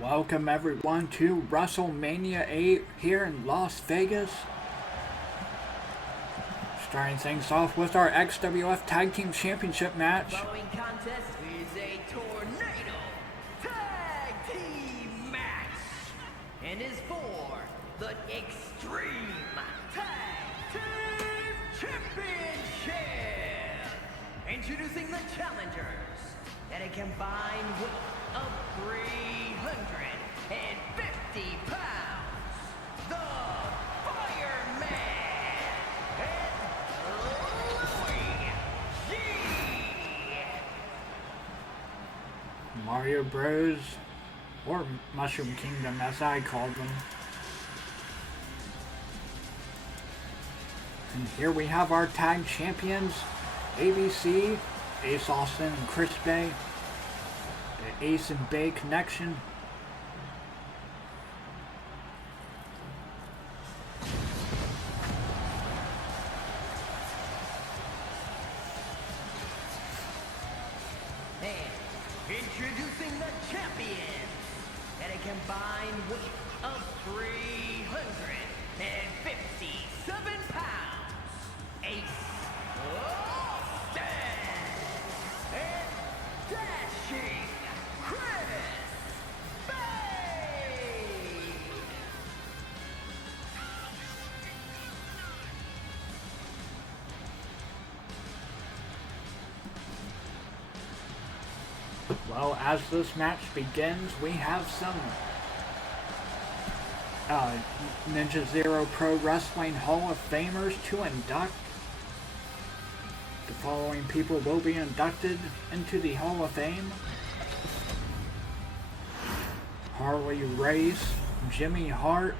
Welcome everyone to WrestleMania 8 here in Las Vegas. Starting things off with our XWF Tag Team Championship match. Following contest is a tornado tag team match and is for the Xtreme Tag Team Championship. Introducing the challengers at a combined weight of 350 pounds, the Fireman and Mario Bros, or Mushroom Kingdom as I called them. And here we have our tag champions, ABC, Ace Austin and Chris Bay, the Ace and Bay connection. Introducing the champions at a combined weight of 357 pounds, Ace Austin and Dashing Chris Bay. Well, as this match begins, we have some Ninja Zero Pro Wrestling Hall of Famers to induct. The following people will be inducted into the Hall of Fame: Harley Race, Jimmy Hart,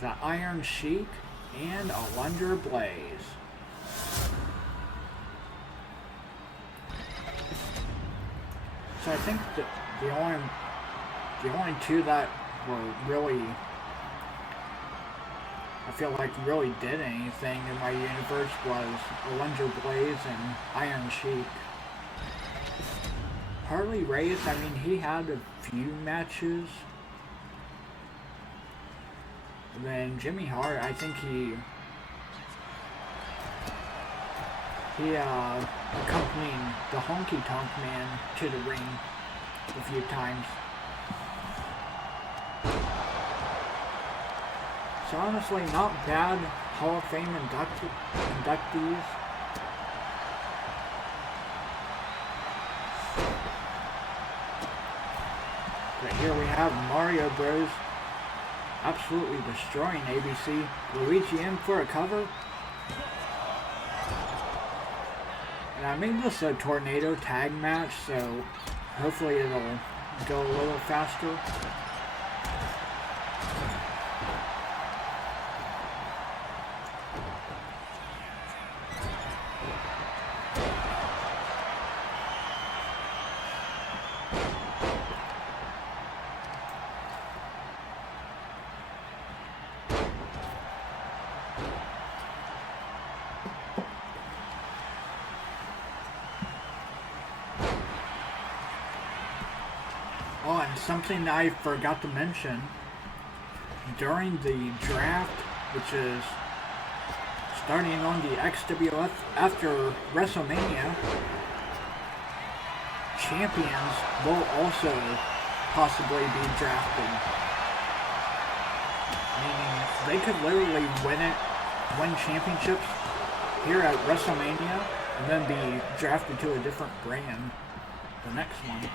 the Iron Sheik, and Alundra Blaze. So I think the only two that were really, I feel like really did anything in my universe was Alundra Blaze and Iron Sheik. Harley Race, I mean, he had a few matches. And then Jimmy Hart, I think he accompanied the Honky Tonk Man to the ring a few times. So honestly, not bad Hall of Fame inductees. But here we have Mario Bros absolutely destroying ABC. Luigi in for a cover. And I made this a tornado tag match, so hopefully it'll go a little faster. Oh, and something I forgot to mention, during the draft, which is starting on the XWF after WrestleMania, champions will also possibly be drafted. Meaning they could literally win championships here at WrestleMania and then be drafted to a different brand the next one.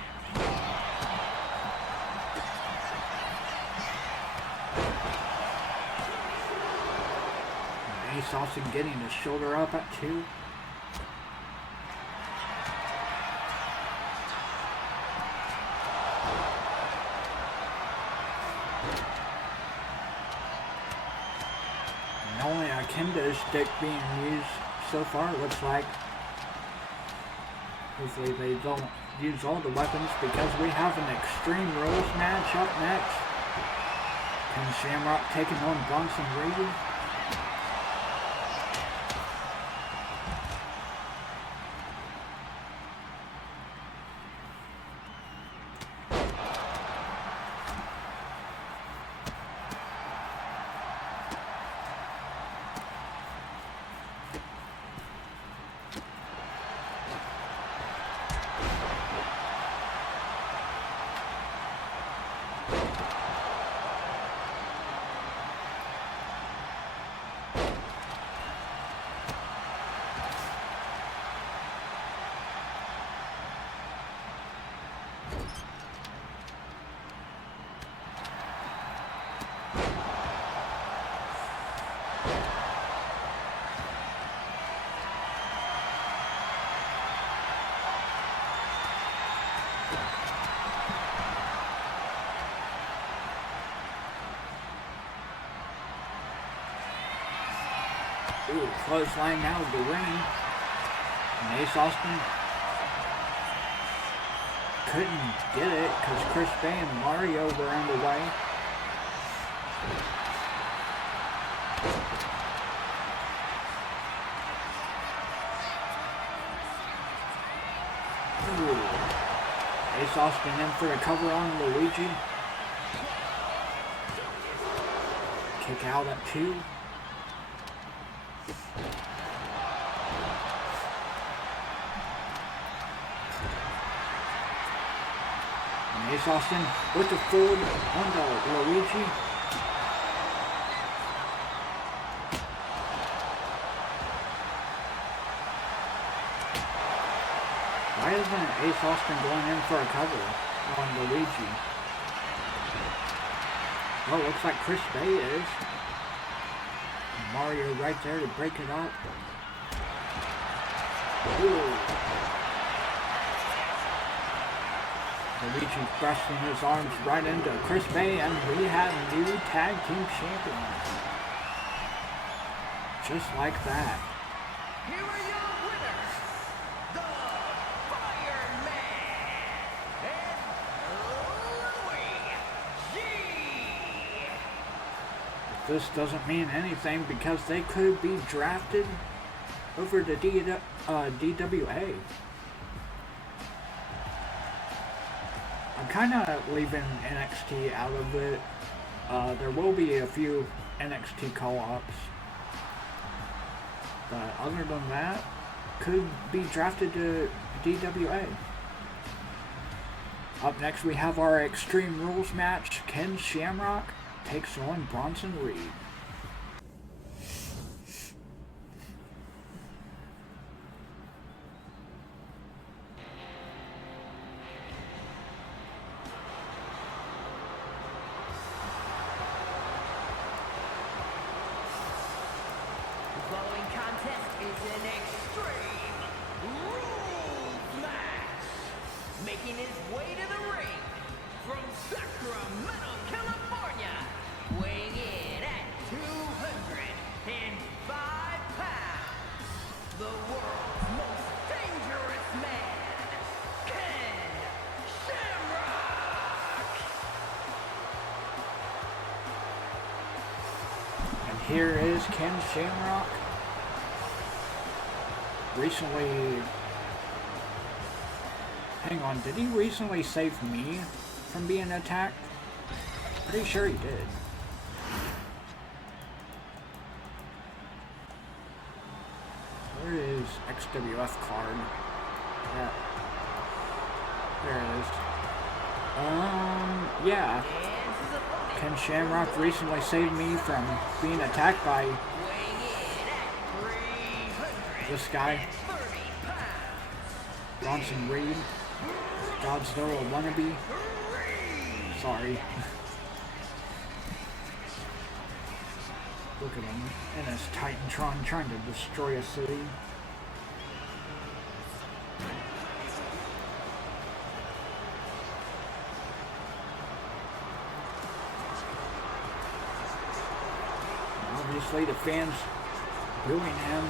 Ace Austin getting his shoulder up at 2. And only a kendo stick being used so far, it looks like. Hopefully they don't use all the weapons, because we have an Extreme Rules match up next. Can Shamrock taking on Bronson Reed? Ooh, clothesline out of the ring. And Ace Austin couldn't get it because Chris Bay and Mario were on the way. Ooh. Ace Austin in for a cover on Luigi. Kick out at 2. And Ace Austin with the forward on the Luigi. Why isn't Ace Austin going in for a cover on Luigi? Well, looks like Chris Bay is. Mario right there to break it up. Ooh. Luigi thrusting his arms right into Chris Bay, and we have new tag team champions. Just like that. Here are your winners, the Fireman and Luigi. This doesn't mean anything because they could be drafted over to DWA. I'm kind of leaving NXT out of it. There will be a few NXT call-ups. But other than that, could be drafted to DWA. Up next we have our Extreme Rules match. Ken Shamrock takes on Bronson Reed. Here is Ken Shamrock. Recently, hang on, did he recently save me from being attacked? Pretty sure he did. Where is XWF card? Yeah. There it is. Yeah. Ken Shamrock recently saved me from being attacked by this guy, Bronson Reed, Godzilla wannabe. Sorry. Look at him in his Titantron trying to destroy a city. Obviously the fans booing him.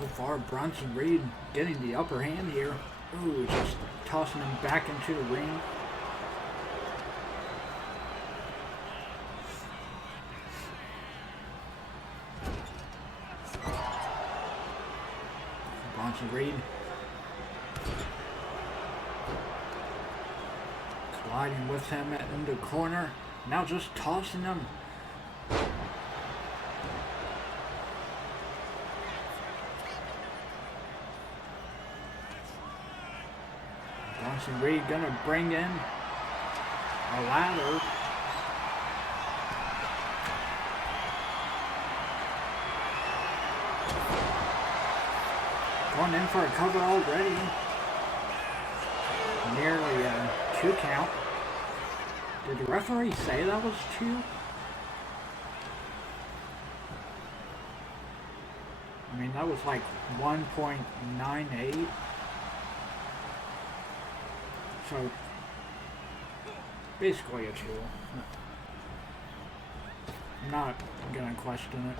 So far, Bronson Reed getting the upper hand here. Ooh, just tossing him back into the ring. Bronson Reed colliding with him in the corner. Now just tossing him. Rhea gonna bring in a ladder. Going in for a cover already. Nearly a 2 count. Did the referee say that was 2? I mean, that was like 1.98. So, basically a 2. I'm not gonna question it.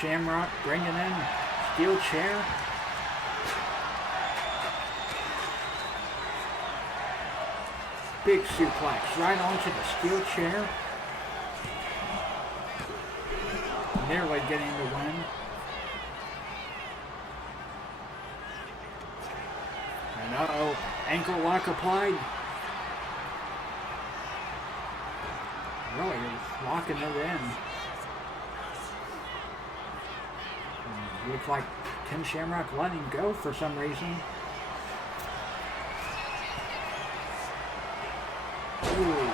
Shamrock bringing in steel chair. Big suplex right onto the steel chair. Nearly getting the win. And uh-oh, ankle lock applied. Really locking it in. Looks like Ken Shamrock letting go for some reason. Ooh,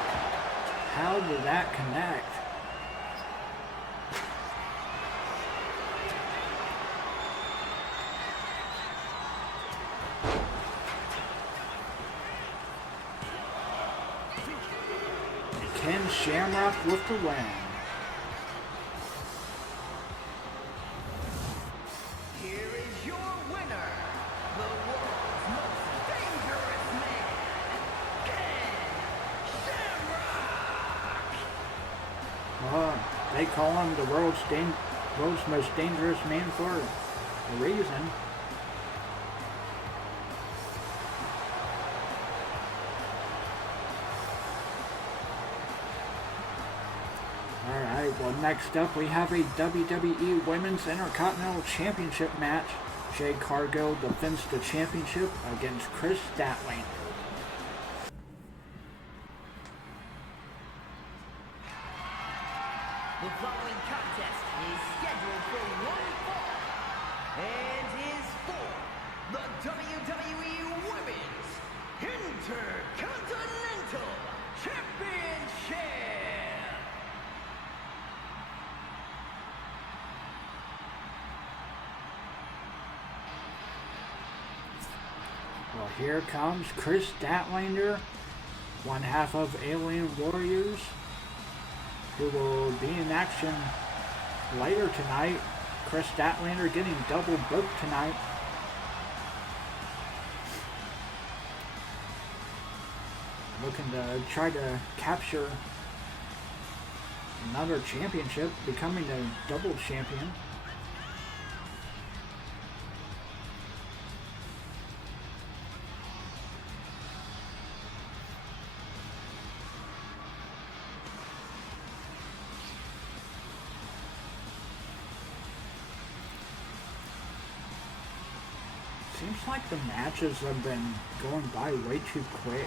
how did that connect? Ken Shamrock with the win. They call him the world's most dangerous man for a reason. Alright, well next up we have a WWE Women's Intercontinental Championship match. Jade Cargill defends the championship against Kris Statlander. The following contest is scheduled for one fall and is for the WWE Women's Intercontinental Championship. Well, here comes Kris Statlander, one half of Alien Warriors, who will be in action later tonight. Kris Statlander getting double booked tonight. Looking to try to capture another championship, becoming a double champion. Seems like the matches have been going by way too quick.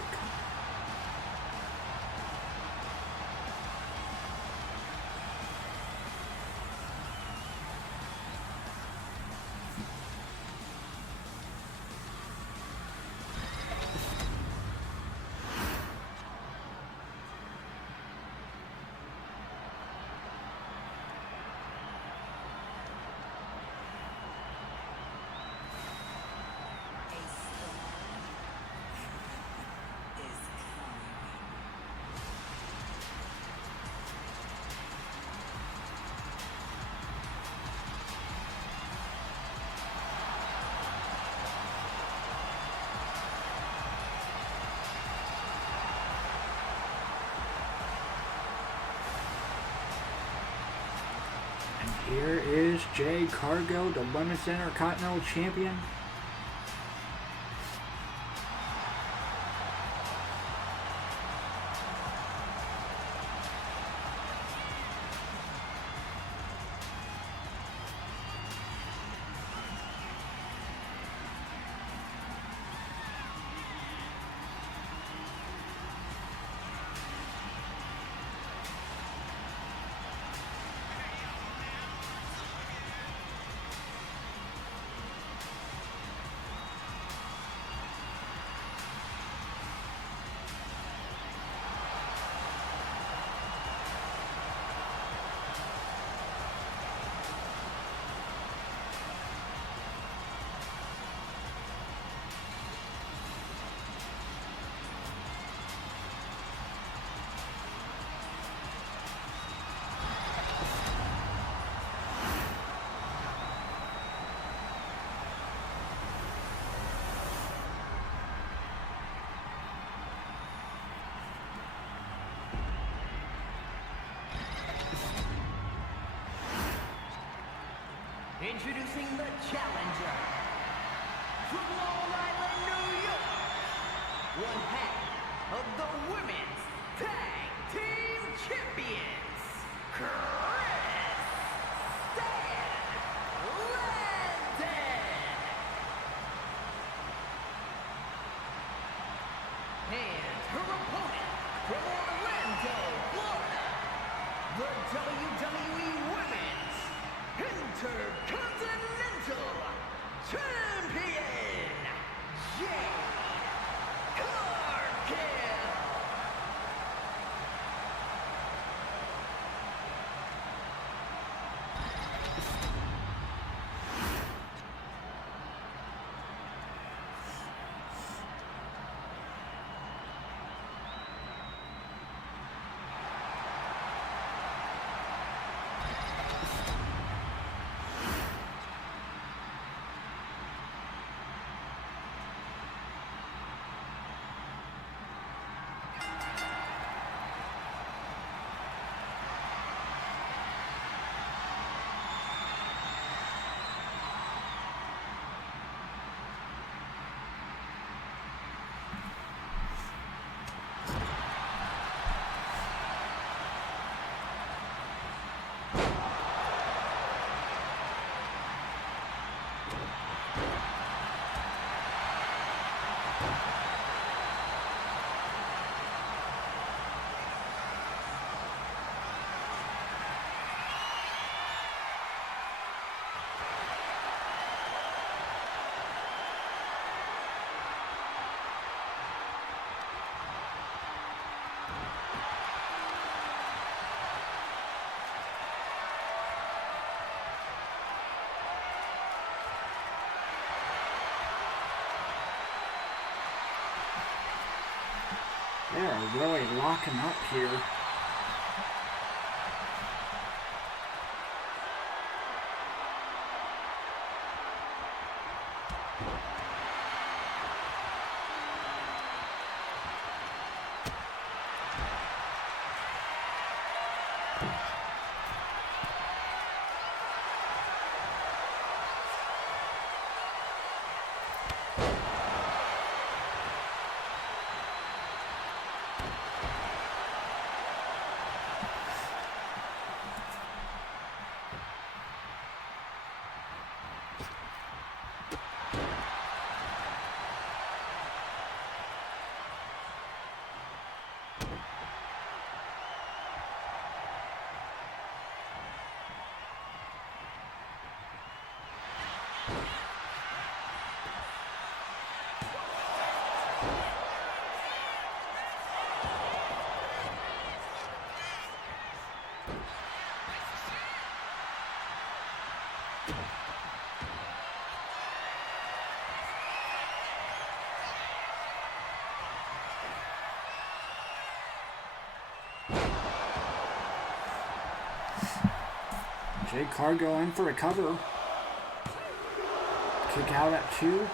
Here is Jade Cargill, the Women's Intercontinental Champion. Introducing the challenger from Long Island, New York, one half of the Women's Tag Team Champions, Kris Statlander. And her opponent from Orlando, Florida, the WWE Women's Intercontinental Champion, Jade Cargill. They're really locking up here. Jade Cargill in for a cover. Kick out at 2.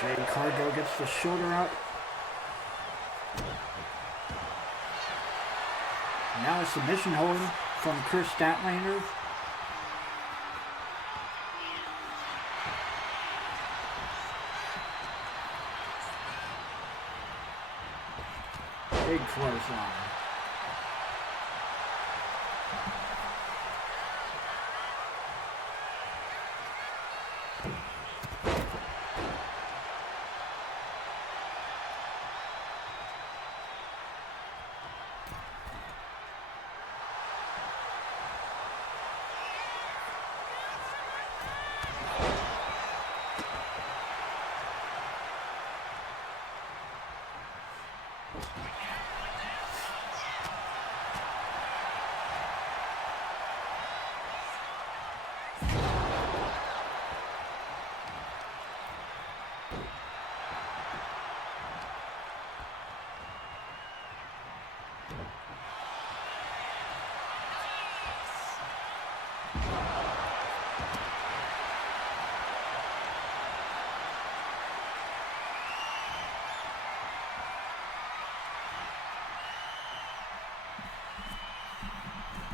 Jade Cargill gets the shoulder up. Now a submission hold from Kris Statlander. Big clothesline.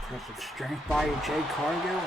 Impressive strength by Jade Cargill.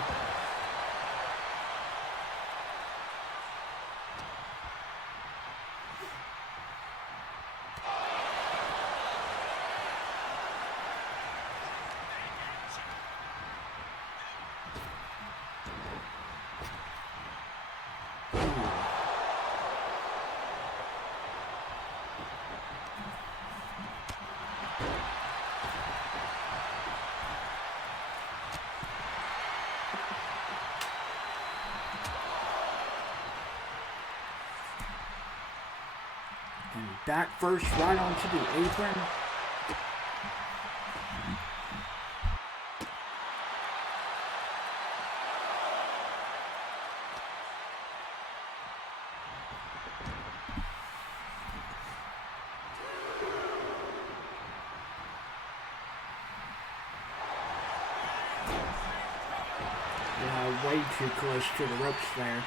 Back first, right onto the apron. Yeah, way too close to the ropes there.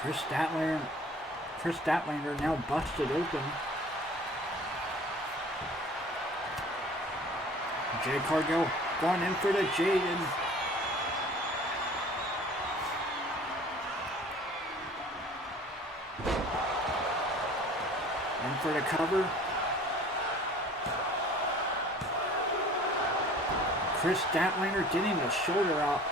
Kris Statlander now busted open. Jade Cargill going in for the Jade. In for the cover. Kris Statlander getting the shoulder out.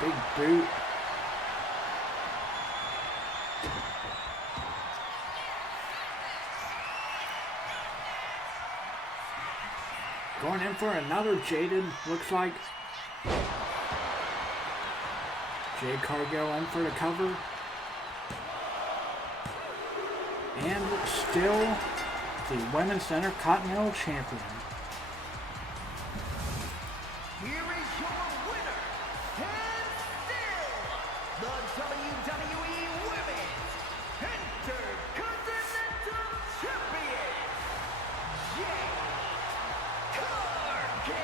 Big boot. Going in for another Jaden, looks like. Jade Cargill in for the cover. And still the Women's Intercontinental Champion. Here is your winner, and still the WWE Women's Intercontinental Champion, Jade Cargill.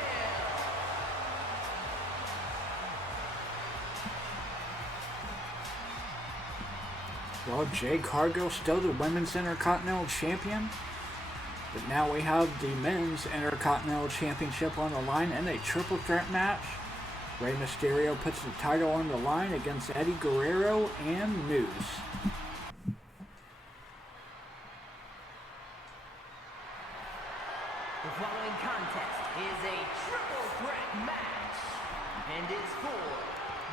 Well, Jade Cargill still the Women's Intercontinental Champion. But now we have the Men's Intercontinental Championship on the line in a triple threat match. Rey Mysterio puts the title on the line against Eddie Guerrero and Moose. The following contest is a triple threat match and is for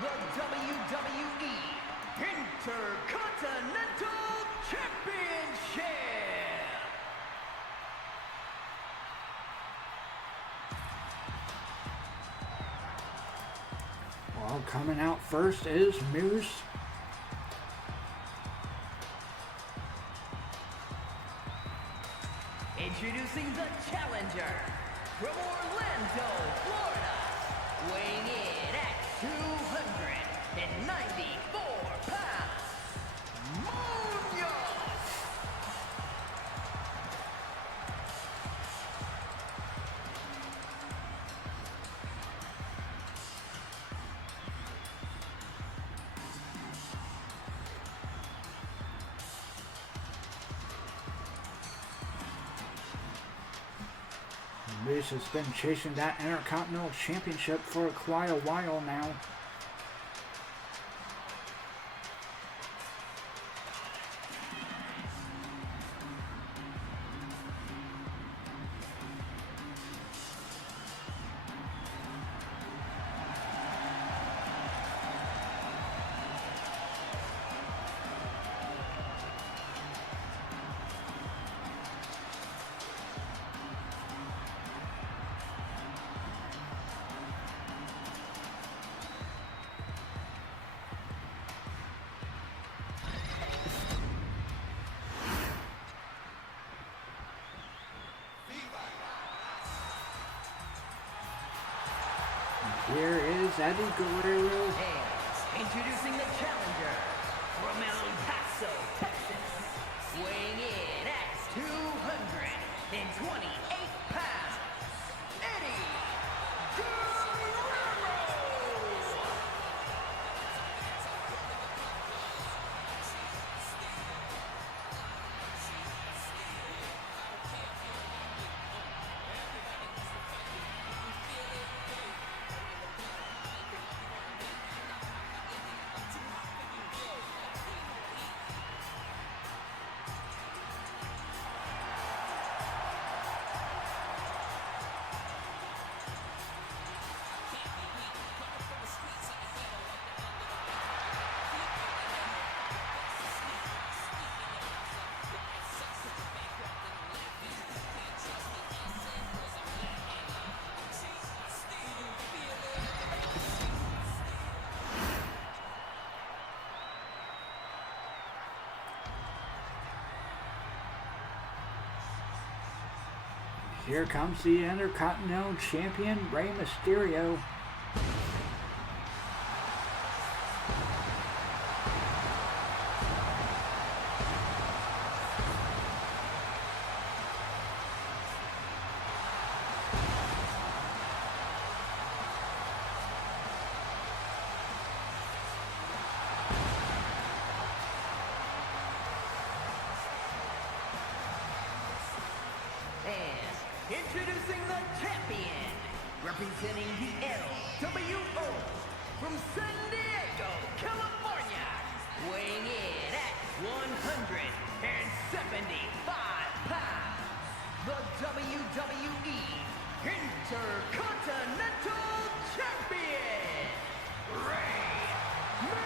the WWE Intercontinental Championship. Well, coming out first is Moose. Introducing the challenger from Orlando, Florida, weighing in at 294 pounds, Munoz. Moose has been chasing that Intercontinental Championship for quite a while now. Here is Eddie Guerrero. And introducing the challenger from El Paso, Texas, weighing in at 228 pounds, Eddie Guerrero. Here comes the Intercontinental Champion, Rey Mysterio. Introducing the champion, representing the LWO from San Diego, California, weighing in at 175 pounds, the WWE Intercontinental Champion, Rey Mysterio.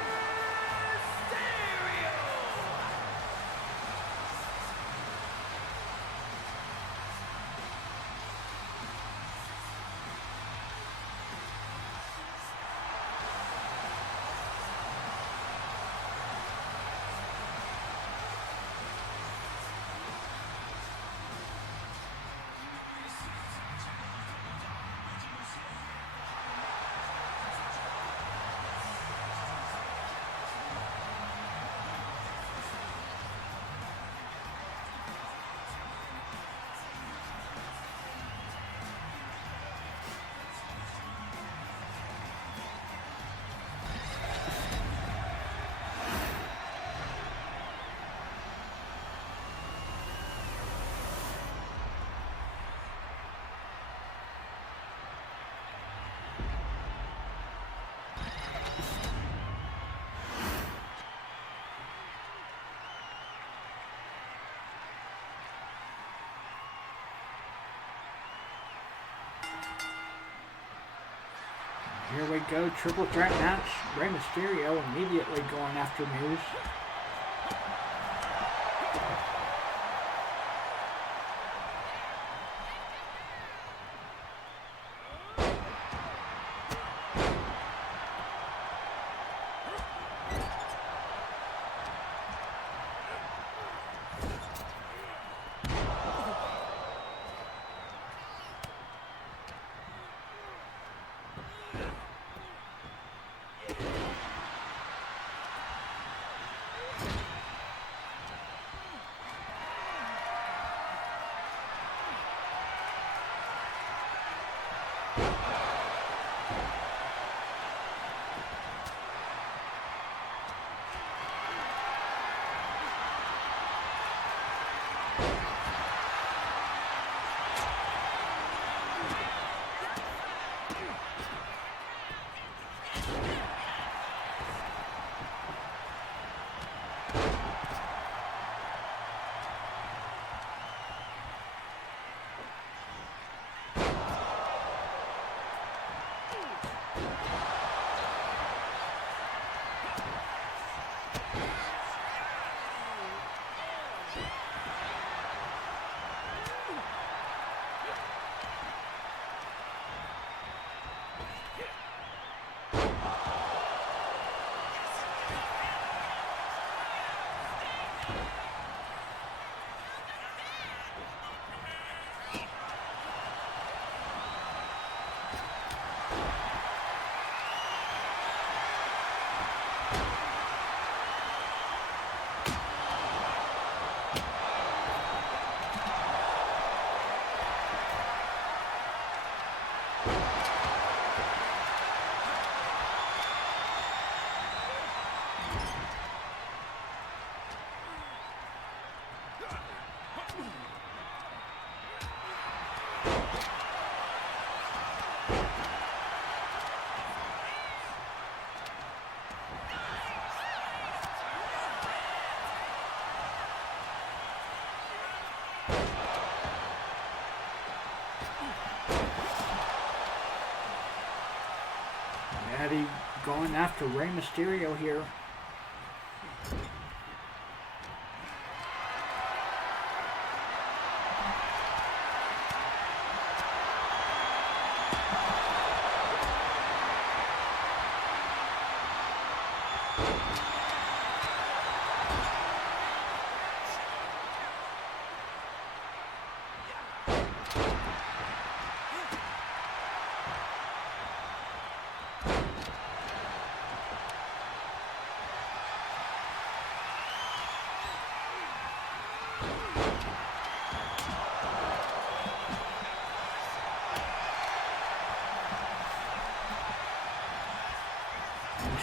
Here we go, triple threat match. Rey Mysterio immediately going after Moose. Eddie going after Rey Mysterio here.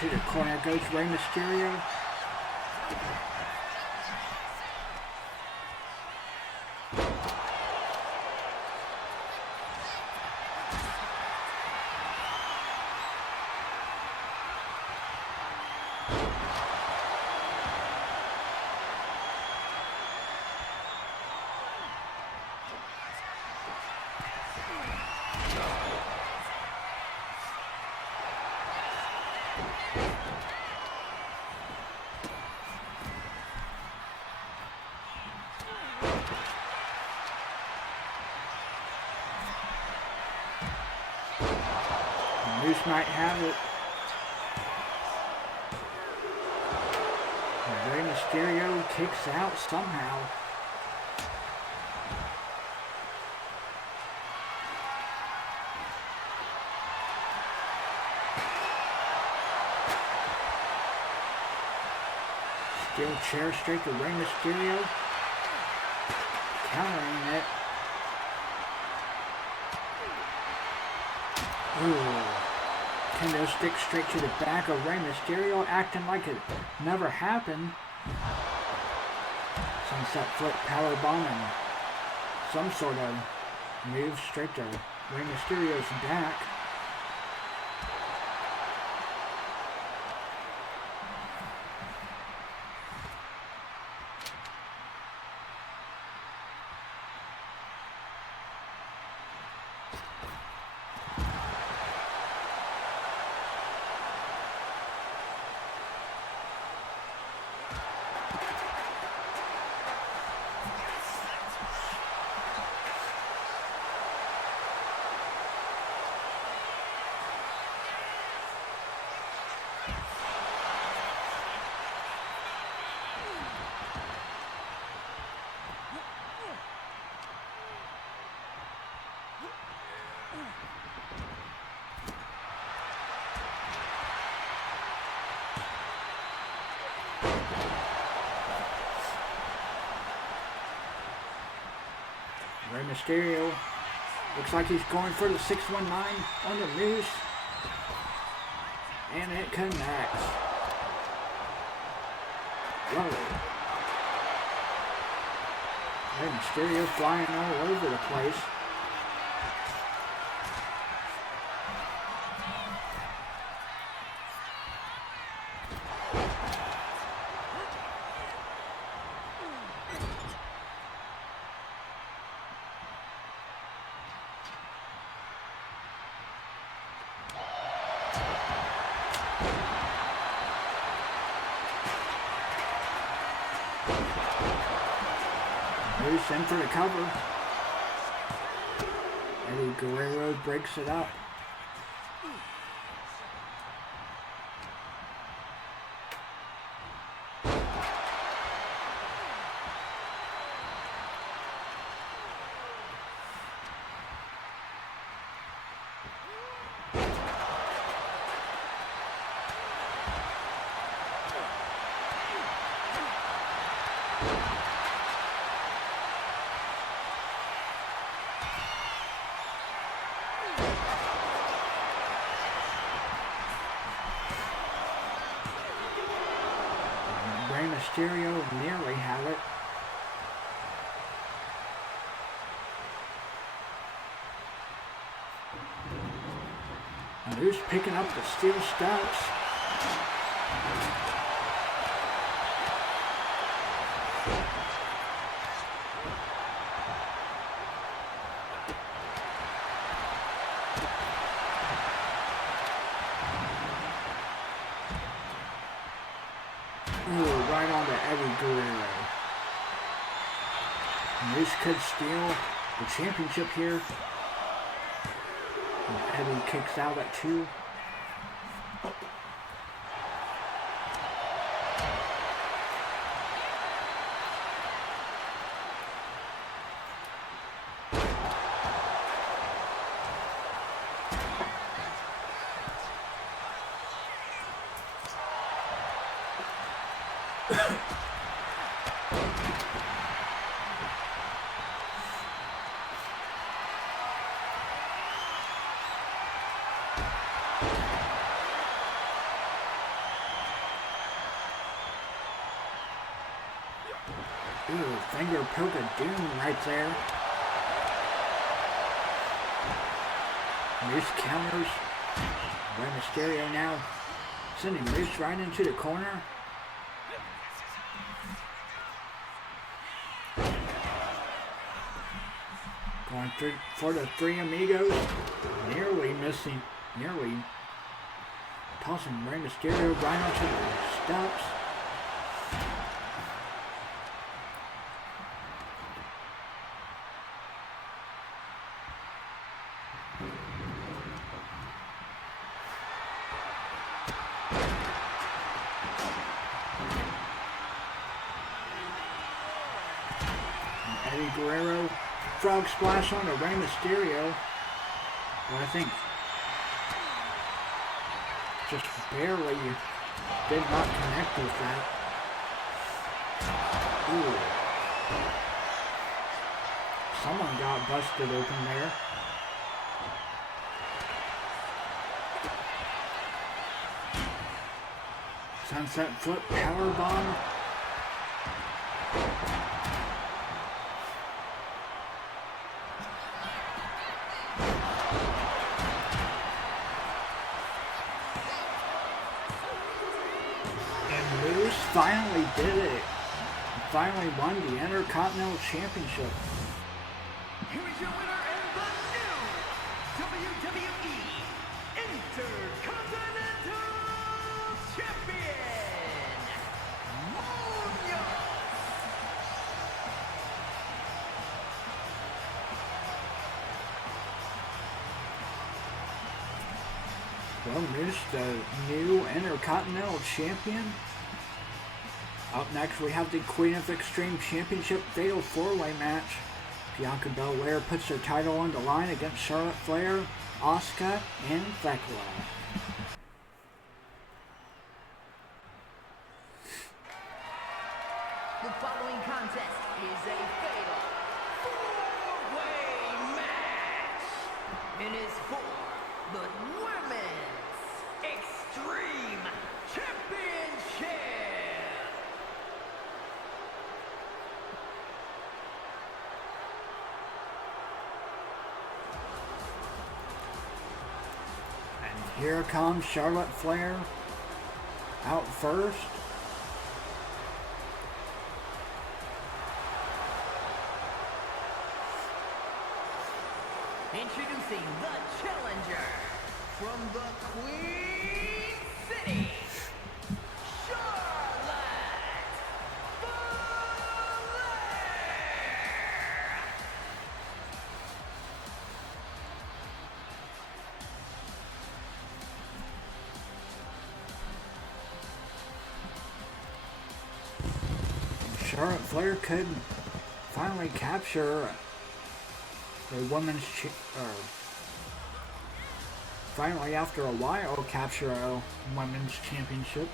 To the corner goes Rey Mysterio. Moose might have it. Rey Mysterio kicks out somehow. Steel chair straight to Rey Mysterio. Countering it. Ooh. Kendo stick straight to the back of Rey Mysterio, acting like it never happened. Sunset flip powerbomb and some sort of move straight to Rey Mysterio's back. Mysterio looks like he's going for the 619 on the Moose. And it connects. Whoa. Rey Mysterio's flying all over the place. Moose in for the cover. Eddie Guerrero breaks it up. Mysterio nearly had it. Moose picking up the steel steps. Right on to Eddie Guerrero. Moose could steal the championship here. And Eddie kicks out at 2. Ooh, finger poke of doom right there. Moose counters. Rey Mysterio now sending Moose right into the corner. Going for the 3 amigos. Nearly missing. Nearly tossing Rey Mysterio right onto the steps. Guerrero, frog splash on to Rey Mysterio. But I think just barely did not connect with that. Ooh. Someone got busted open there. Sunset flip powerbomb. Finally did it. Finally won the Intercontinental Championship. Here is your winner and the new WWE Intercontinental Champion, Munoz. Well, Moose, the new Intercontinental Champion. Up next, we have the Queen of Xtreme Championship Fatal 4-Way match. Bianca Belair puts her title on the line against Charlotte Flair, Asuka, and Thekla. The following contest is a fatal 4-way and is for the Women's Extreme Championship. And here comes Charlotte Flair out first. Introducing the challenger from the Queen City, Charlotte Flair. Charlotte Flair could finally capture the women's finally after a while capture a women's championship.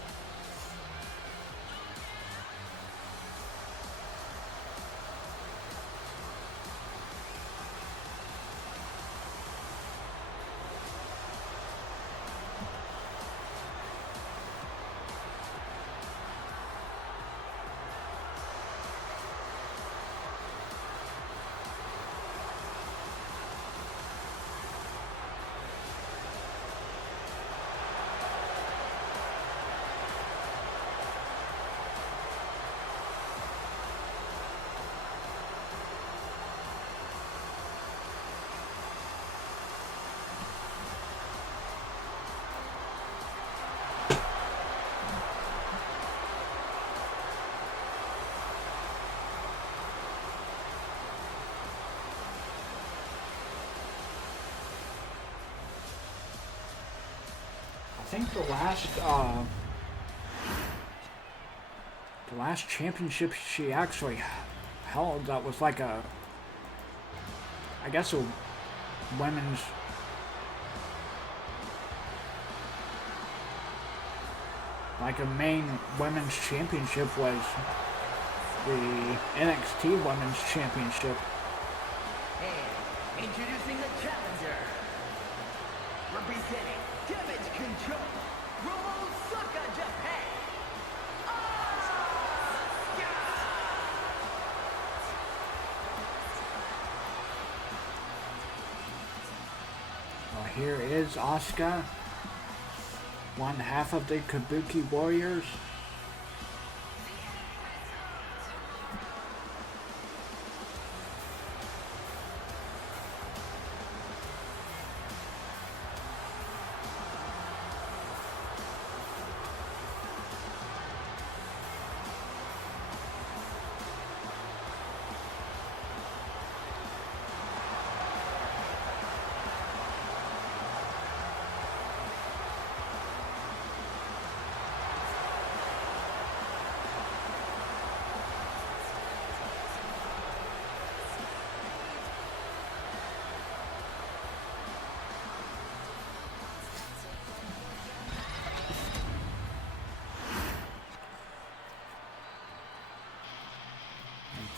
I think the last championship she actually held, that was like a, I guess a women's, like a main women's championship, was the NXT Women's Championship. And introducing the challenger, representing Damage Control from Osaka, Japan, Asuka! Well, here is Asuka, one half of the Kabuki Warriors.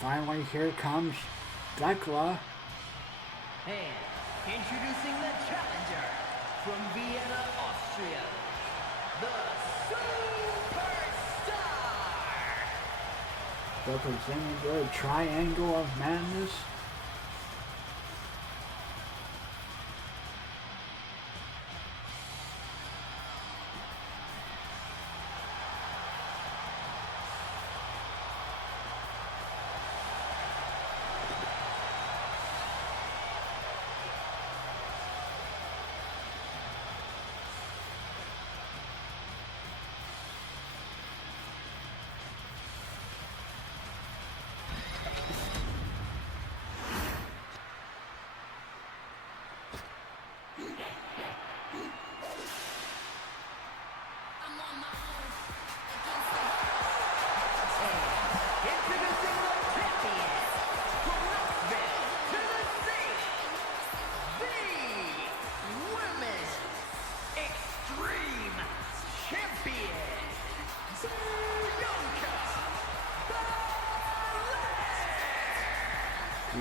Finally, here comes Thekla. And introducing the challenger from Vienna, Austria, the Superstar! Representing the Triangle of Madness.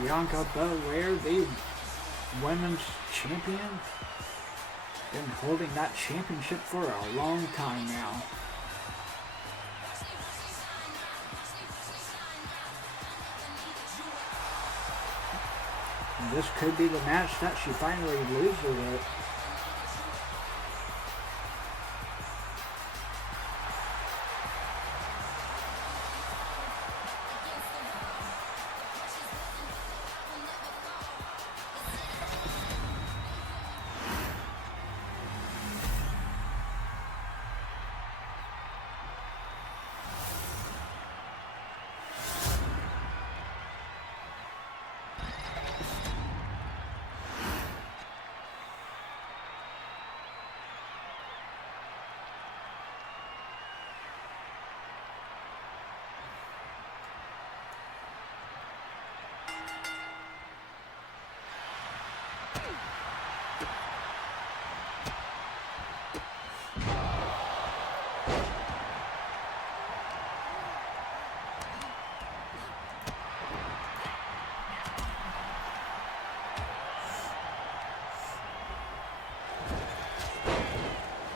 Bianca Belair, the Women's Champion. Been holding that championship for a long time now. And this could be the match that she finally loses it.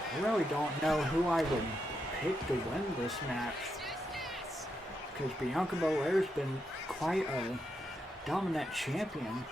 I really don't know who I would pick to win this match, because Bianca Belair's been quite a dominant champion.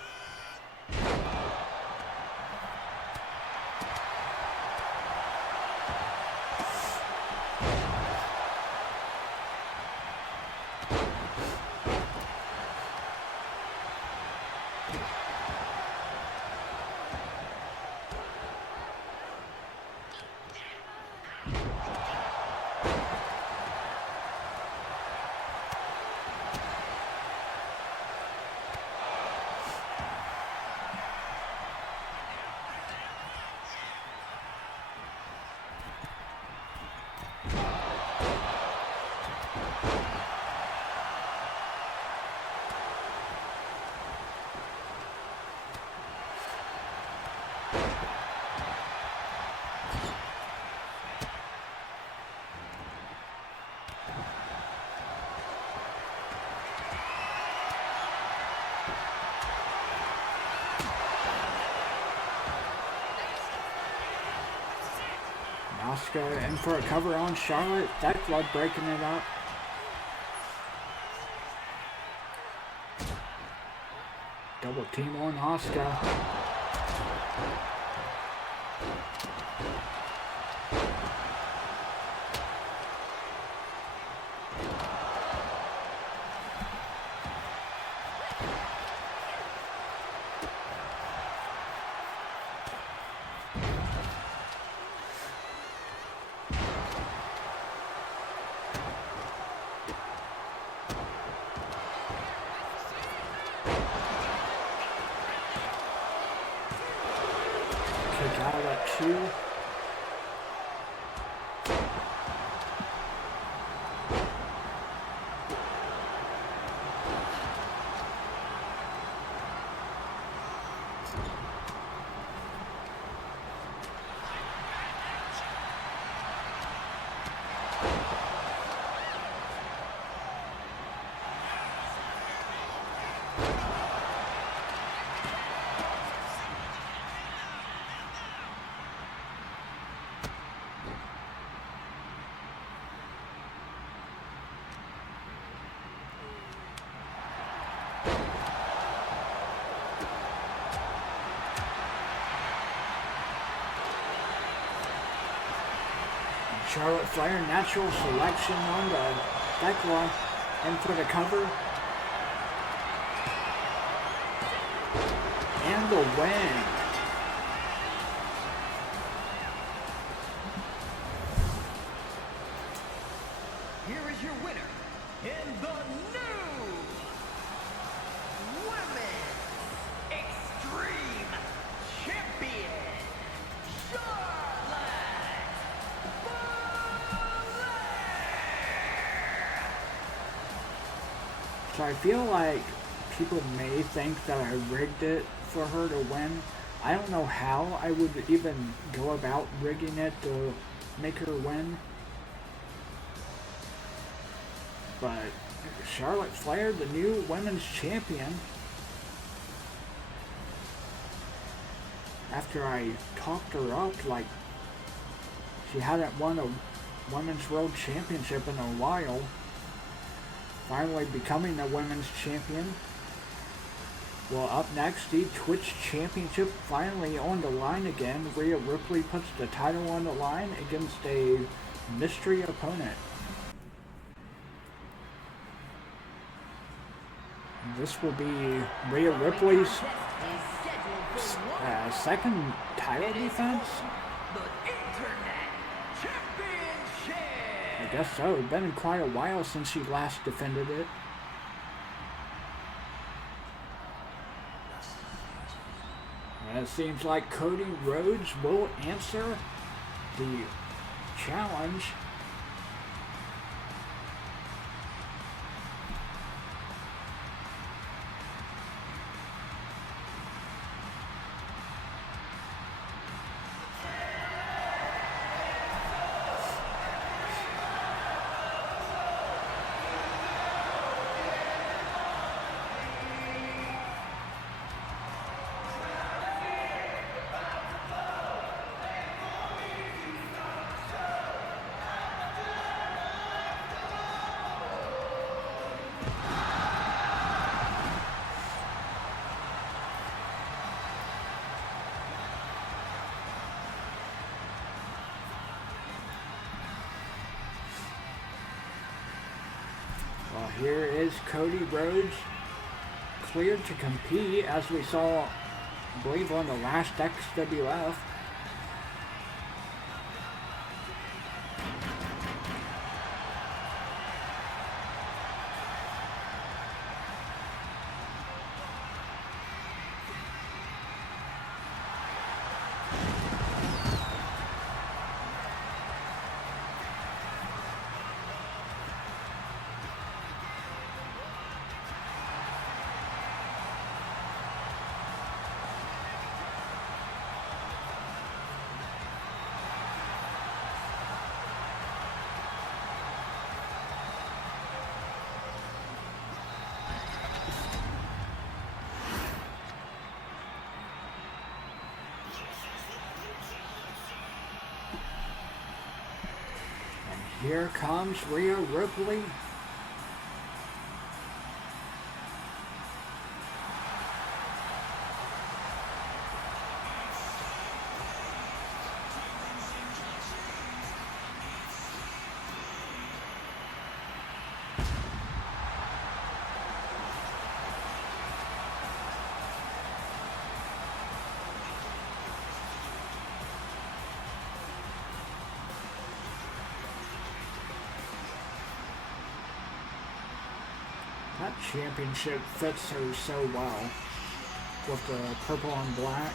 Asuka in for a cover on Charlotte. Thekla breaking it up. Double team on Asuka. Out of that two. Charlotte Flair, natural selection on the Thekla, in for the cover. And the win. Here is your winner, and the new Women's Extreme Champion, Charlotte Flair. So I feel like people may think that I rigged it for her to win. I don't know how I would even go about rigging it to make her win. But Charlotte Flair, the new women's champion. after I talked her up, like she hadn't won a Women's World Championship in a while, finally becoming a Women's Champion. Well, up next, the Twitch Championship finally on the line again. Rhea Ripley puts the title on the line against a mystery opponent. This will be Rhea Ripley's second title defense? I guess so. It's been quite a while since she last defended it. And it seems like Cody Rhodes will answer the challenge. Well, here is Cody Rhodes cleared to compete, as we saw, I believe, on the last XWF. Here comes Rhea Ripley. That championship fits her so well with the purple and black.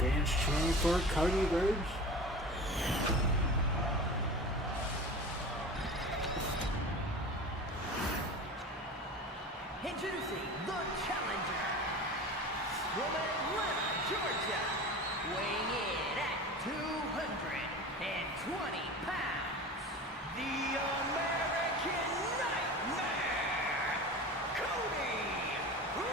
Fans cheering for Cody Rhodes. Introducing the challenger from Atlanta, Georgia, weighing in at 220 pounds, the American Nightmare, Cody Rhodes.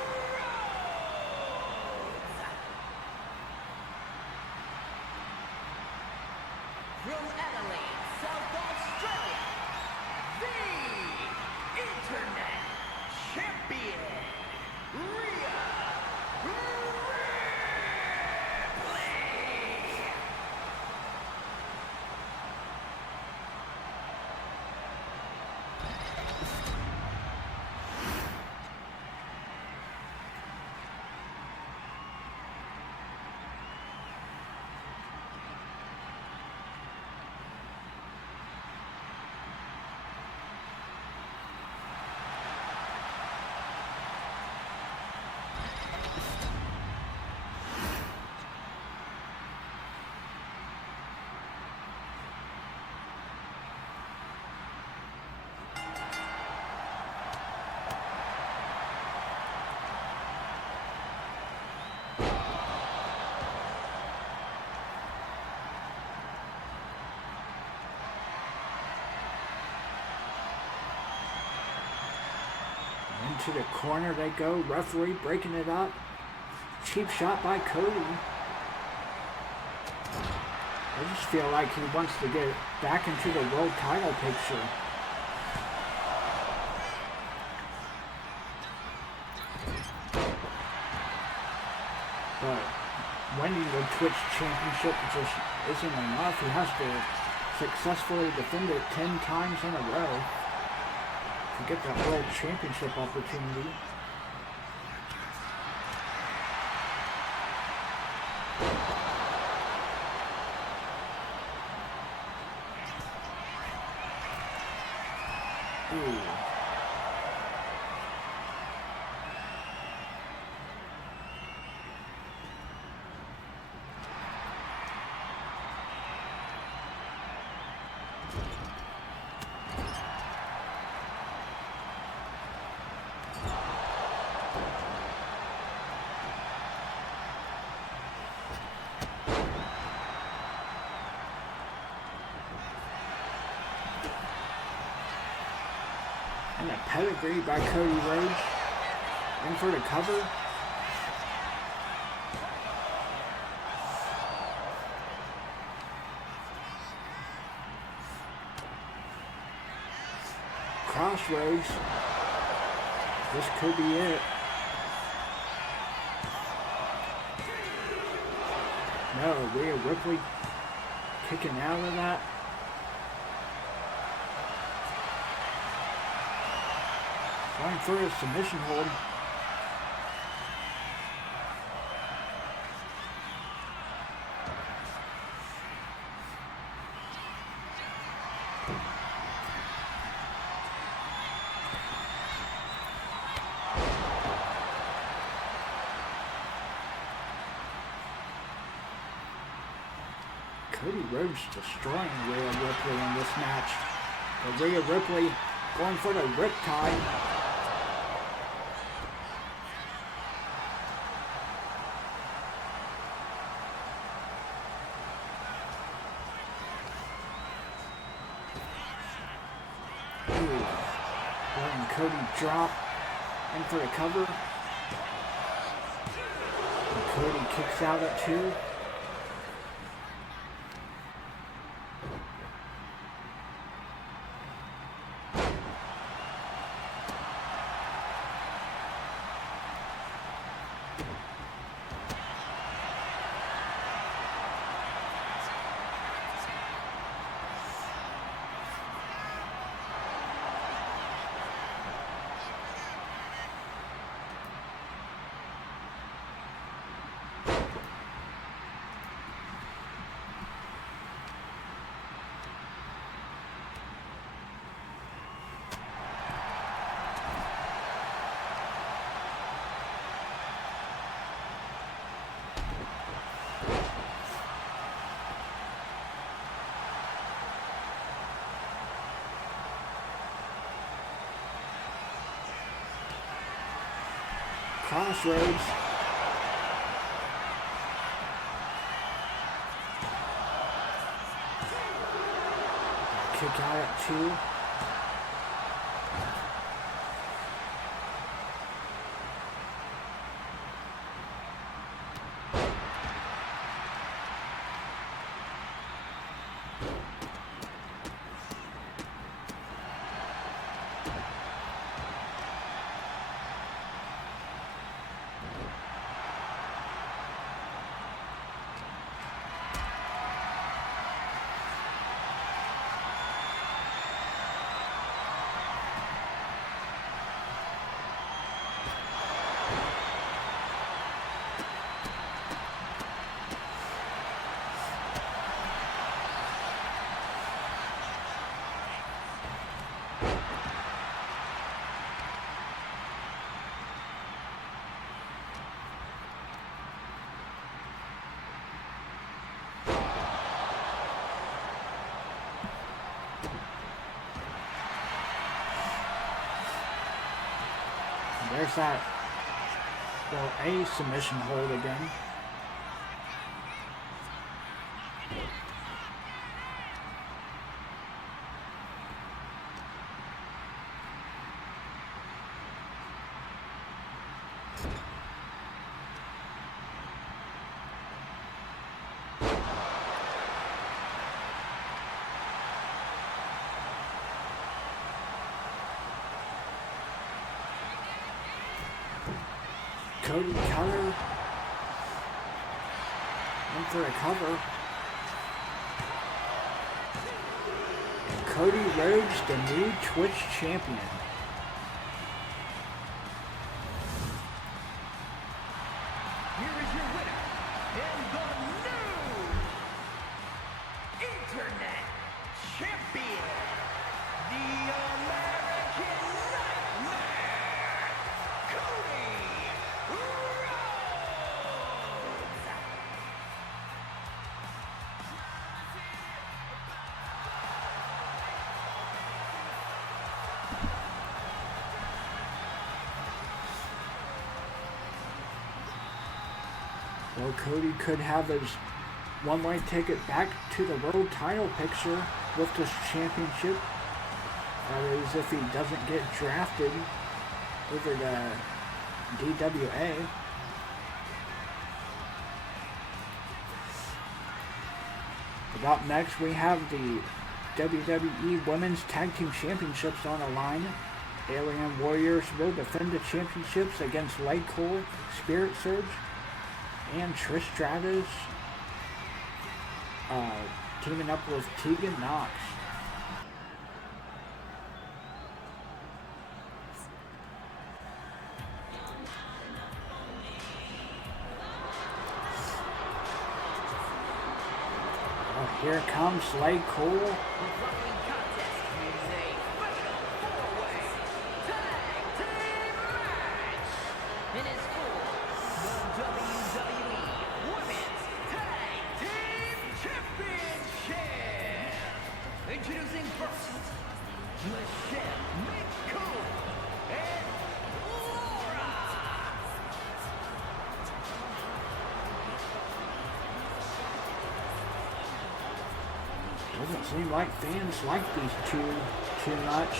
From the Internet Champion, Rhea Ripley. Into the corner they go. Referee breaking it up. Cheap shot by Cody. I just feel like he wants to get back into the world title picture. But winning the Twitch Championship just isn't enough. He has to successfully defend it 10 times in a row to get that World Championship opportunity. Ooh. And a pedigree by Cody Rhodes. In for the cover. Crossroads. This could be it. No, Rhea Ripley kicking out of that. Going for a submission hold. Cody Rhodes destroying Rhea Ripley in this match. But Rhea Ripley going for the riptide. Cody drop in for the cover. And Cody kicks out at 2. Crossroads. Kick out at 2. there's that, well, a submission hold again. Cody counter. Went for a cover. Cody Rhodes, the new Twitch champion. Here is your winner, and the new Internet Champion, the American Nightmare, Cody Rhodes. Well, Cody could have his one-way ticket back to the world title picture with this championship. That is, if he doesn't get drafted over to DWA. But up next, we have the WWE Women's Tag Team Championships on the line. Alien Warriors will defend the championships against LayCool, Spirit Surge, and Trish Stratus, teaming up with Tegan Knox. Here comes LayCool. The following contest is a fatal four-way tag team match. It is for the WWE Women's Tag Team Championship. Introducing first, Michelle McCool and Laura. Doesn't seem like fans like these two too much.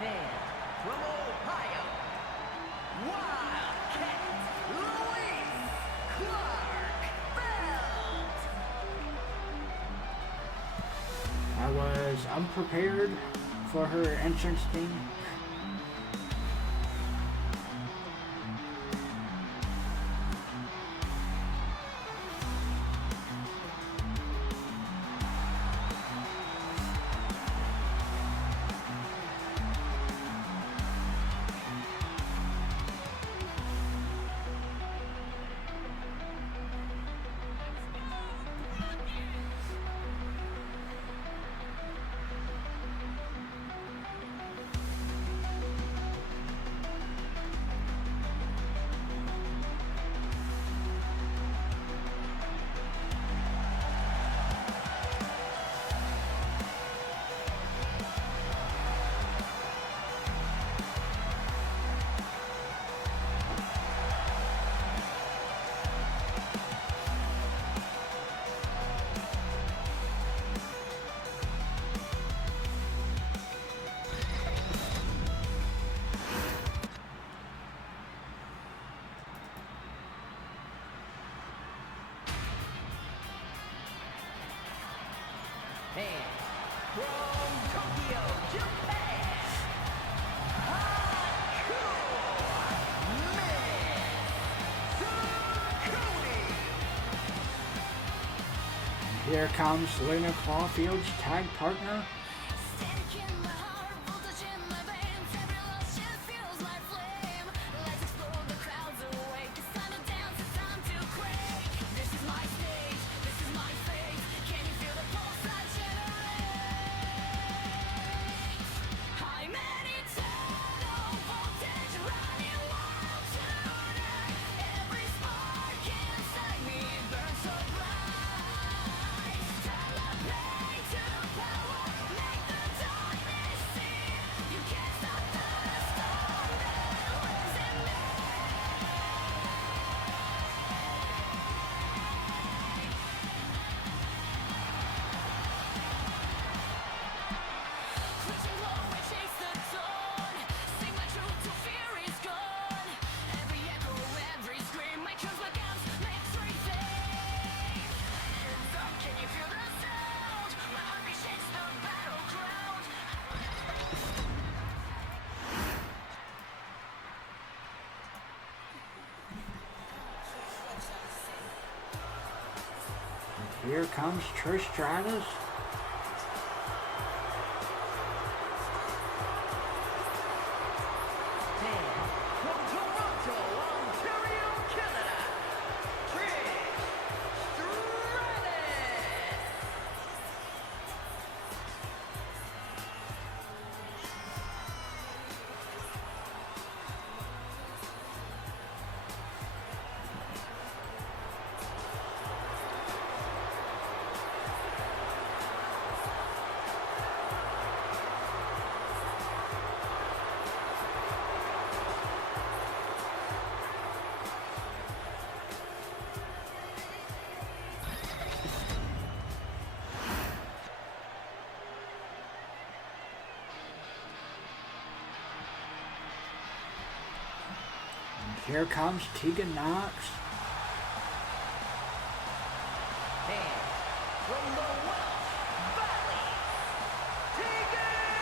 And from Ohio, Wildcat Louise Clark Belt. I was unprepared for her entrance theme. And from Tokyo, Japan, Hardcore Cody. Here comes Luna Clawfield's tag partner. Here comes Trish Stratus. And from Toronto, Ontario, Canada, Trish Stratus. Here comes Tegan Knox. And from the Welsh Valley, Tegan Knox.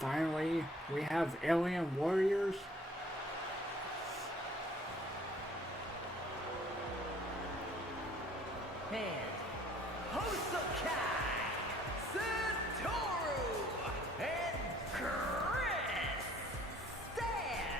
Finally, we have Alien Warriors. And Hosokai, Satoru, and Kris Statlander.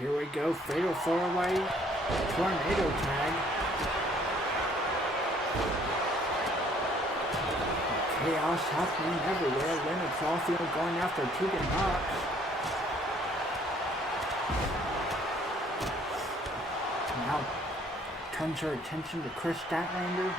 Here we go, fatal 4-way tornado tag. Chaos happening everywhere. Leonard Caulfield going after Tegan Knox. Now turns her attention to Kris Statlander.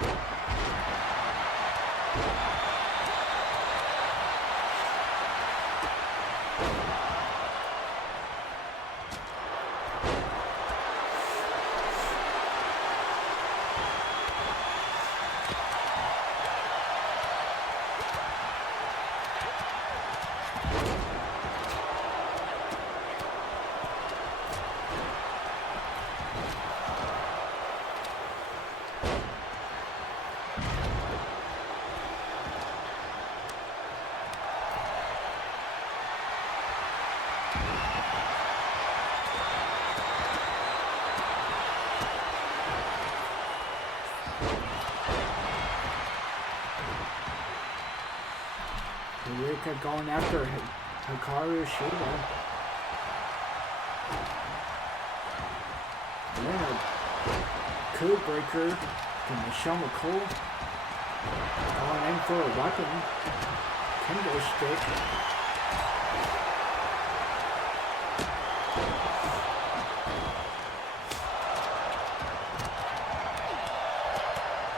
Bianca going after Hikaru Shida. Then a coup breaker to Michelle McCool. Going in for a weapon. Kendo stick.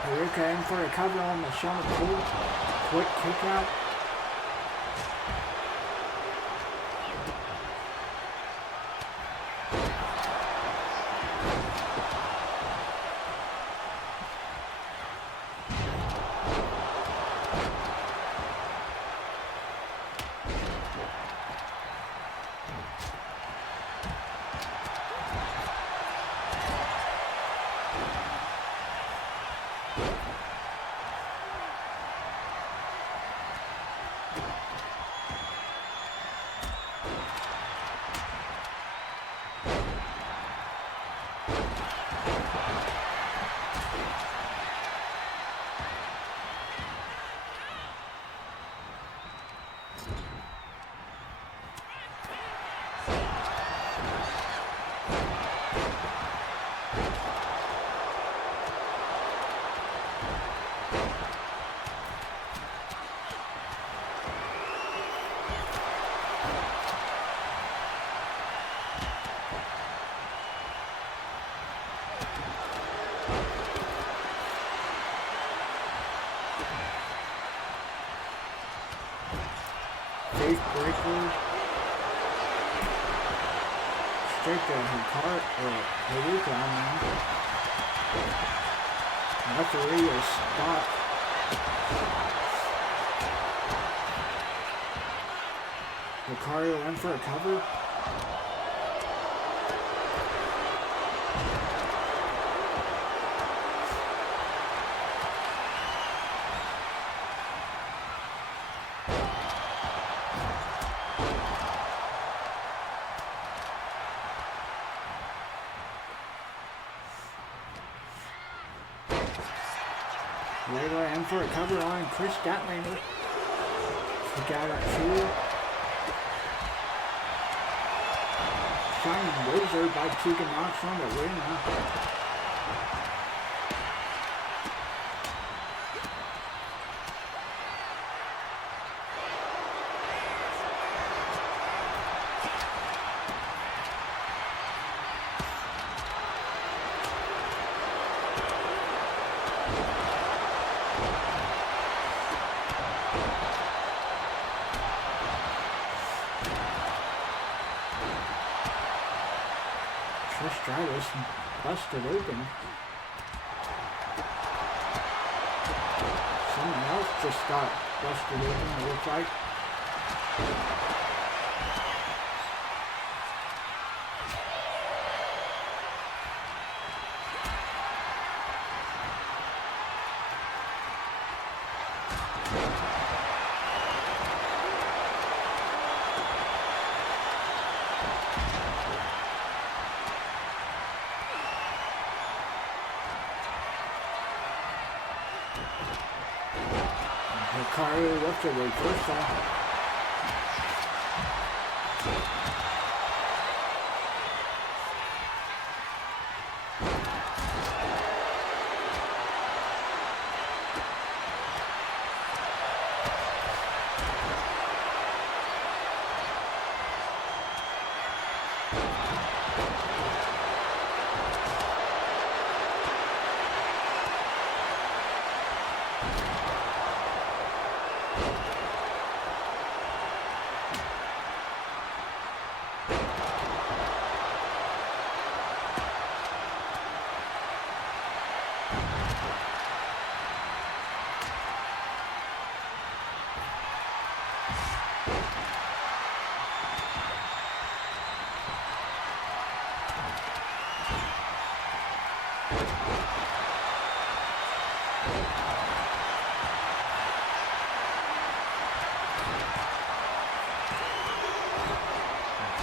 Bianca in for a cover on the Shamrock. Quick kick out. Face breaker. Straight to her cart, or Bianca, I mean. Referee is stopped. Cargill in for a cover. Layla in for a cover on Kris Statlander. Kick out at 2. Shining Wizard by Tegan knocks on the ring. Stratus busted open. Someone else just got busted open, it looks like. Cargill left it right first time.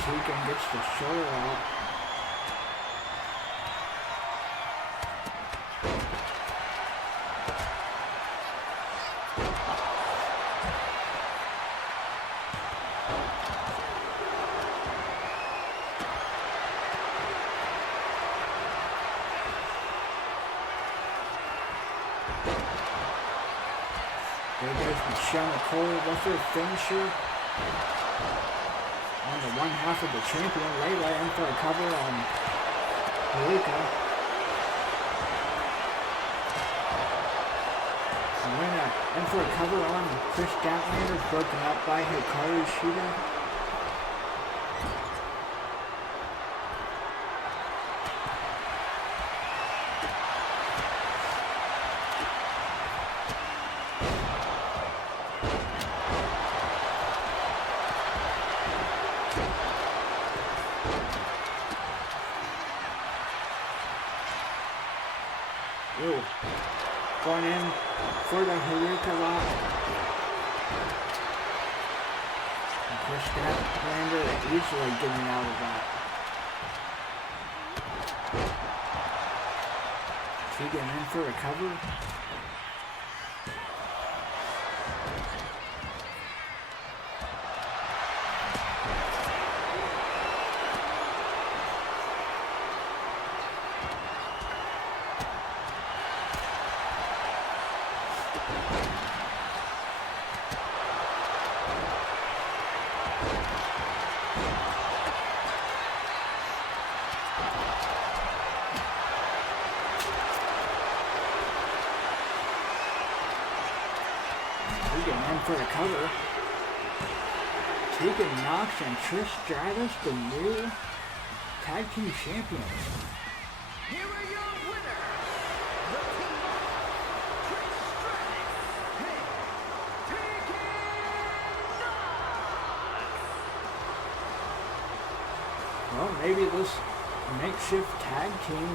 Tegan gets the shoulder out. There goes Shamrock with her finisher. On the one half of the champion, Layla in for a cover on Bianca. And for a cover on Kris Statlander, broken up by Hikaru Shida. Ooh. Going in for the Harika lock. And Kris Statlander easily getting out of that. Tegan in for a cover. In for the cover. Tegan Knox and Trish Stratus, the new tag team champions. Here are your winners, the team of Trish Stratus and Tegan Knox. Well, maybe this makeshift tag team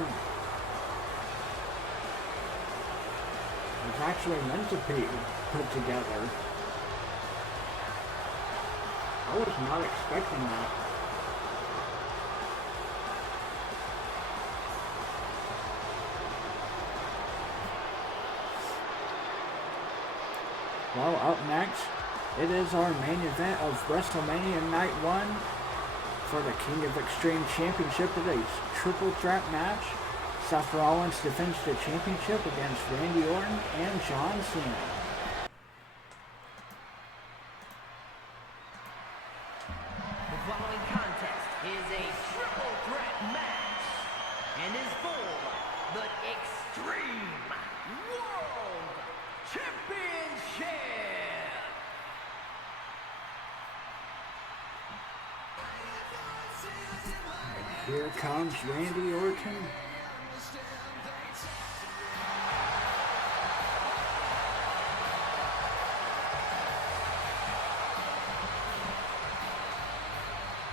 was actually meant to be put together. I was not expecting that. Well, up next, it is our main event of WrestleMania Night 1 for the King of Xtreme Championship. It is a triple threat match. Seth Rollins defends the championship against Randy Orton and John Cena. The following contest is a triple threat match and is for the Xtreme World Championship. Here comes Randy Orton.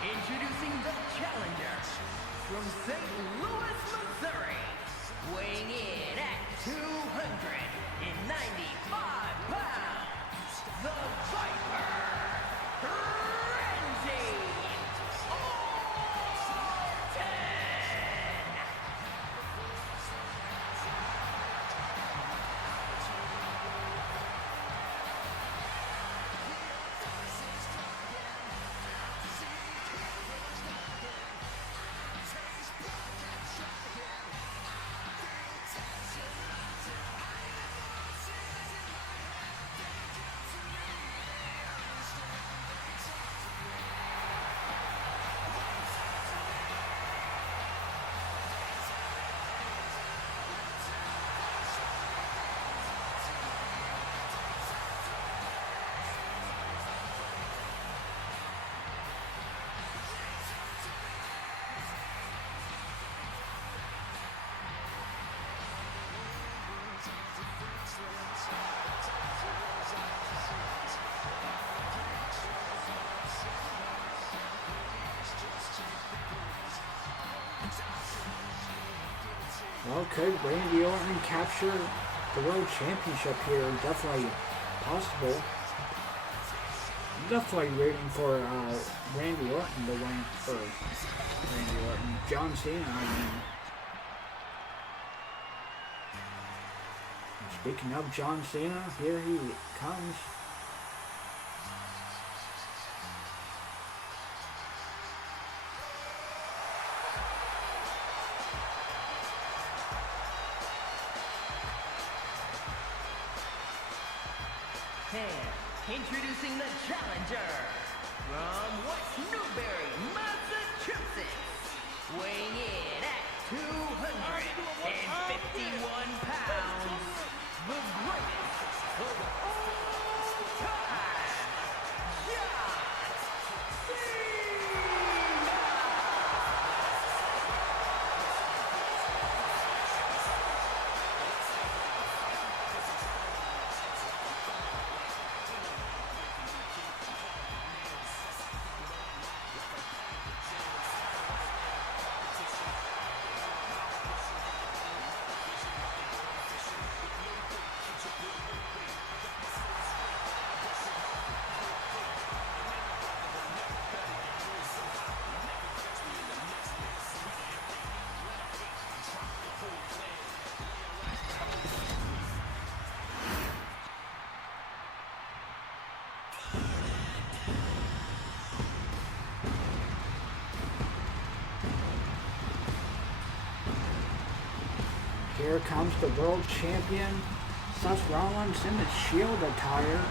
Introducing the challenger from St. Louis, Missouri, weighing in at 295 pounds, the Viper, Randy Orton. Well, could Randy Orton capture the World Championship here? Definitely possible. Definitely rooting for Randy Orton to win, for Randy Orton. John Cena, I mean. Speaking of John Cena, here he comes. And introducing the challenger from West Newbury, Massachusetts, weighing in at 251 pounds, the greatest of all here comes the world champion, Seth Rollins, in the Shield attire.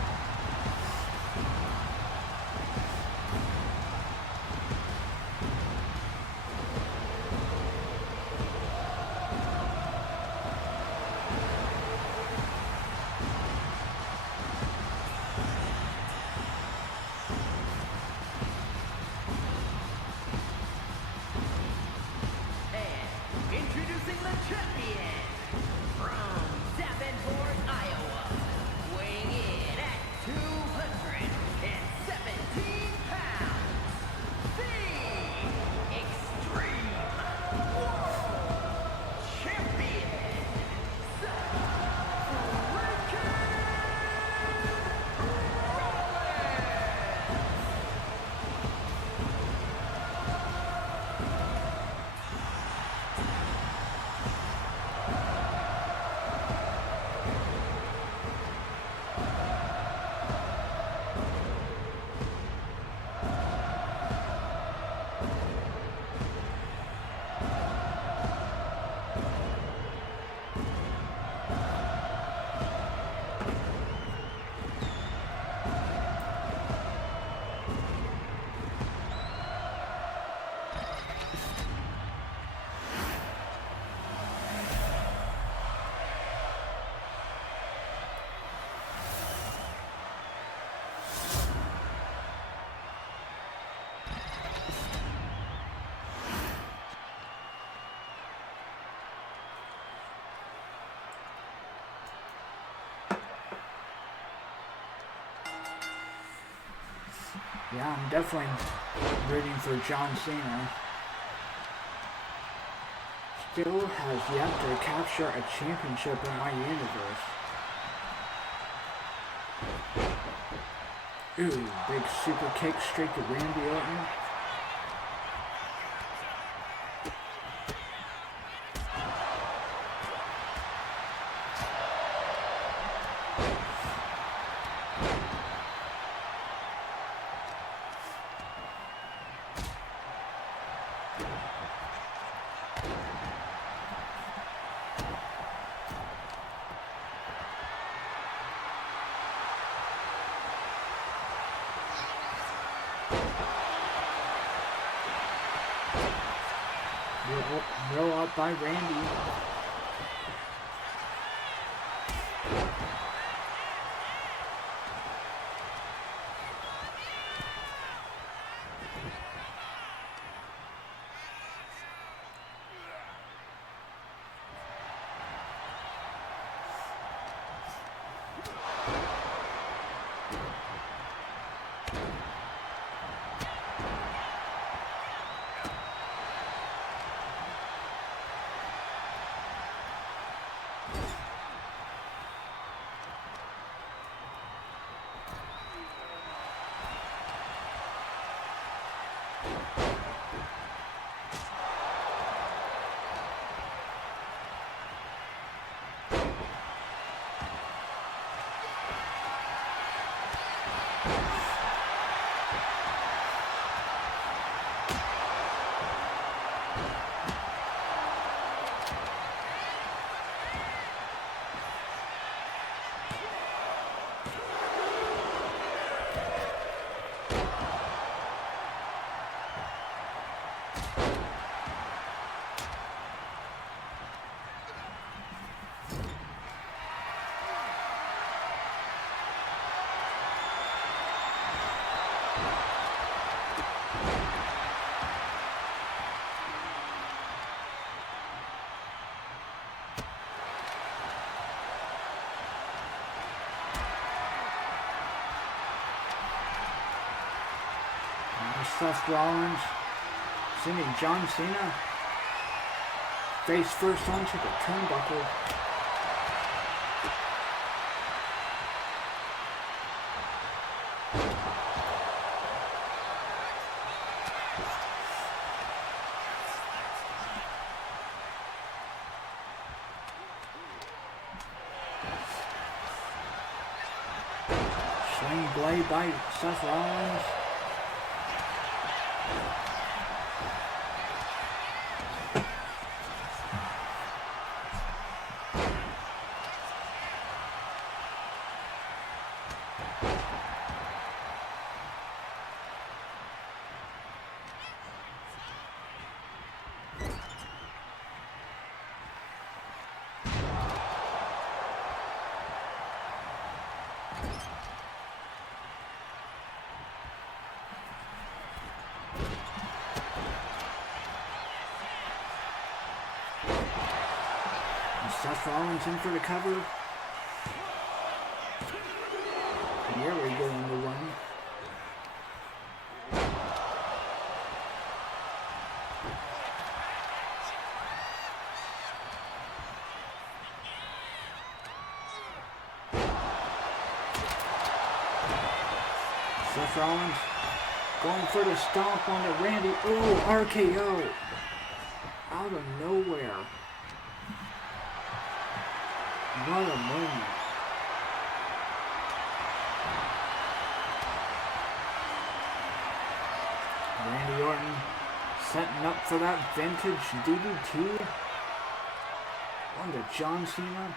Yeah, I'm definitely rooting for John Cena. Still has yet to capture a championship in my universe. Ooh, big super kick straight to Randy Orton. Roll up by Randy. Seth Rollins sending John Cena face first onto the turnbuckle. Swing blade by Seth Rollins. Rollins in for the cover. Here we go into one. Seth Rollins going for the stomp on the Randy. Oh, RKO. Out of nowhere. What a moment. Randy Orton setting up for that vintage DDT. On to John Cena.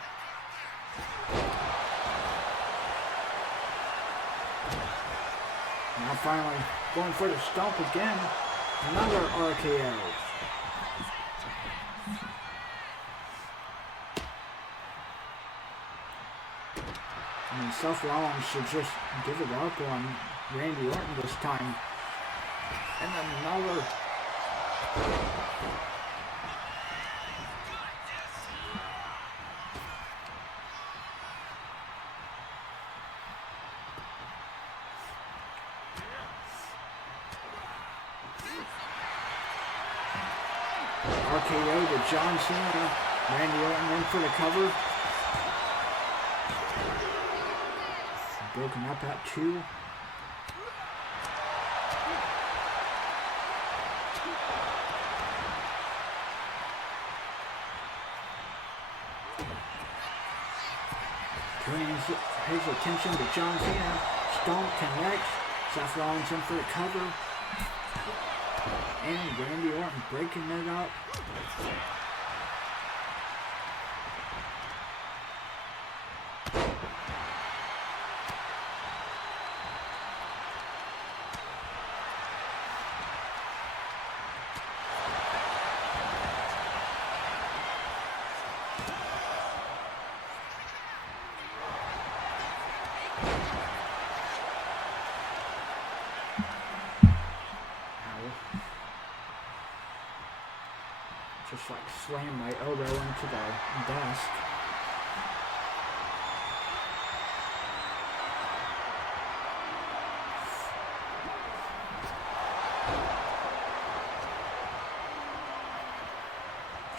Now finally going for the stomp again. Another RKO. I mean, Seth Rollins should just give it up on Randy Orton this time. And another. RKO to John Cena. Randy Orton in for the cover. Broken up at 2. Turning his attention to John Cena. Stomp connects. Seth Rollins in for the cover. And Randy Orton breaking it up. Just like slam my elbow into the desk.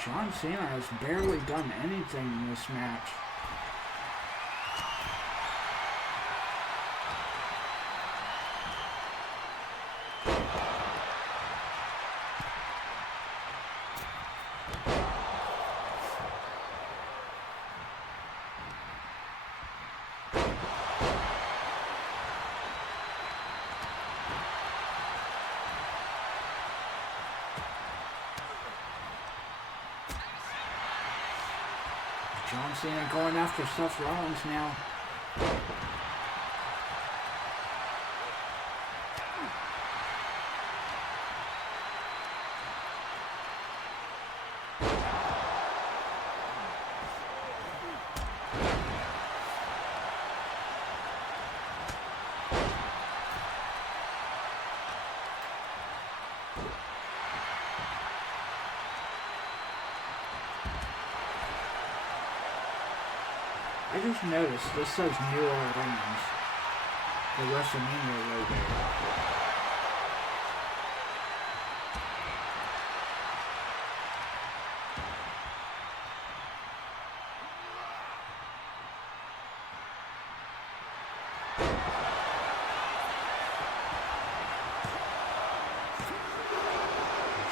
John Cena has barely done anything in this match. John Cena going after Seth Rollins now. I just noticed this says New Orleans, the WrestleMania logo.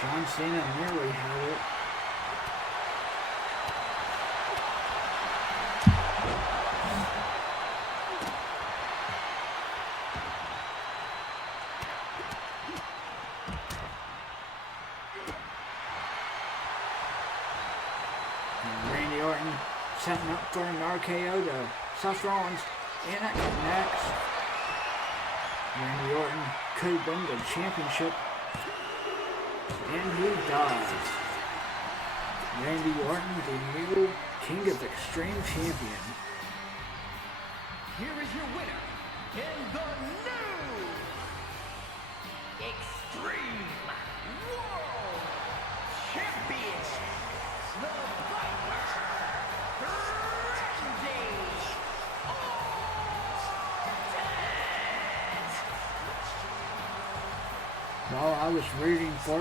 John Cena nearly had it. Setting up for an RKO to Seth Rollins, and it connects. Randy Orton could win the championship, and he does. Randy Orton, the new King of Extreme champion. Here is your winner, and the new Extreme World Champion, the Viper. Well, I was rooting for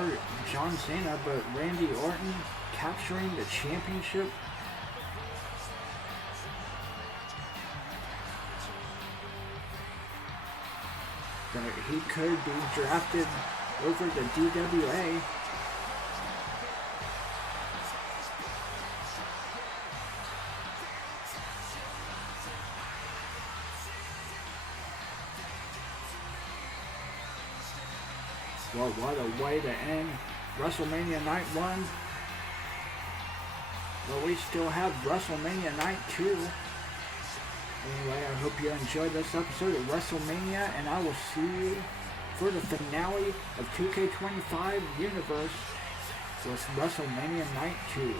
John Cena, but Randy Orton capturing the championship. That he could be drafted over the DWA. Well, what a way to end WrestleMania Night 1. Well, we still have WrestleMania Night 2. Anyway, I hope you enjoyed this episode of WrestleMania, and I will see you for the finale of 2K25 Universe with WrestleMania Night 2.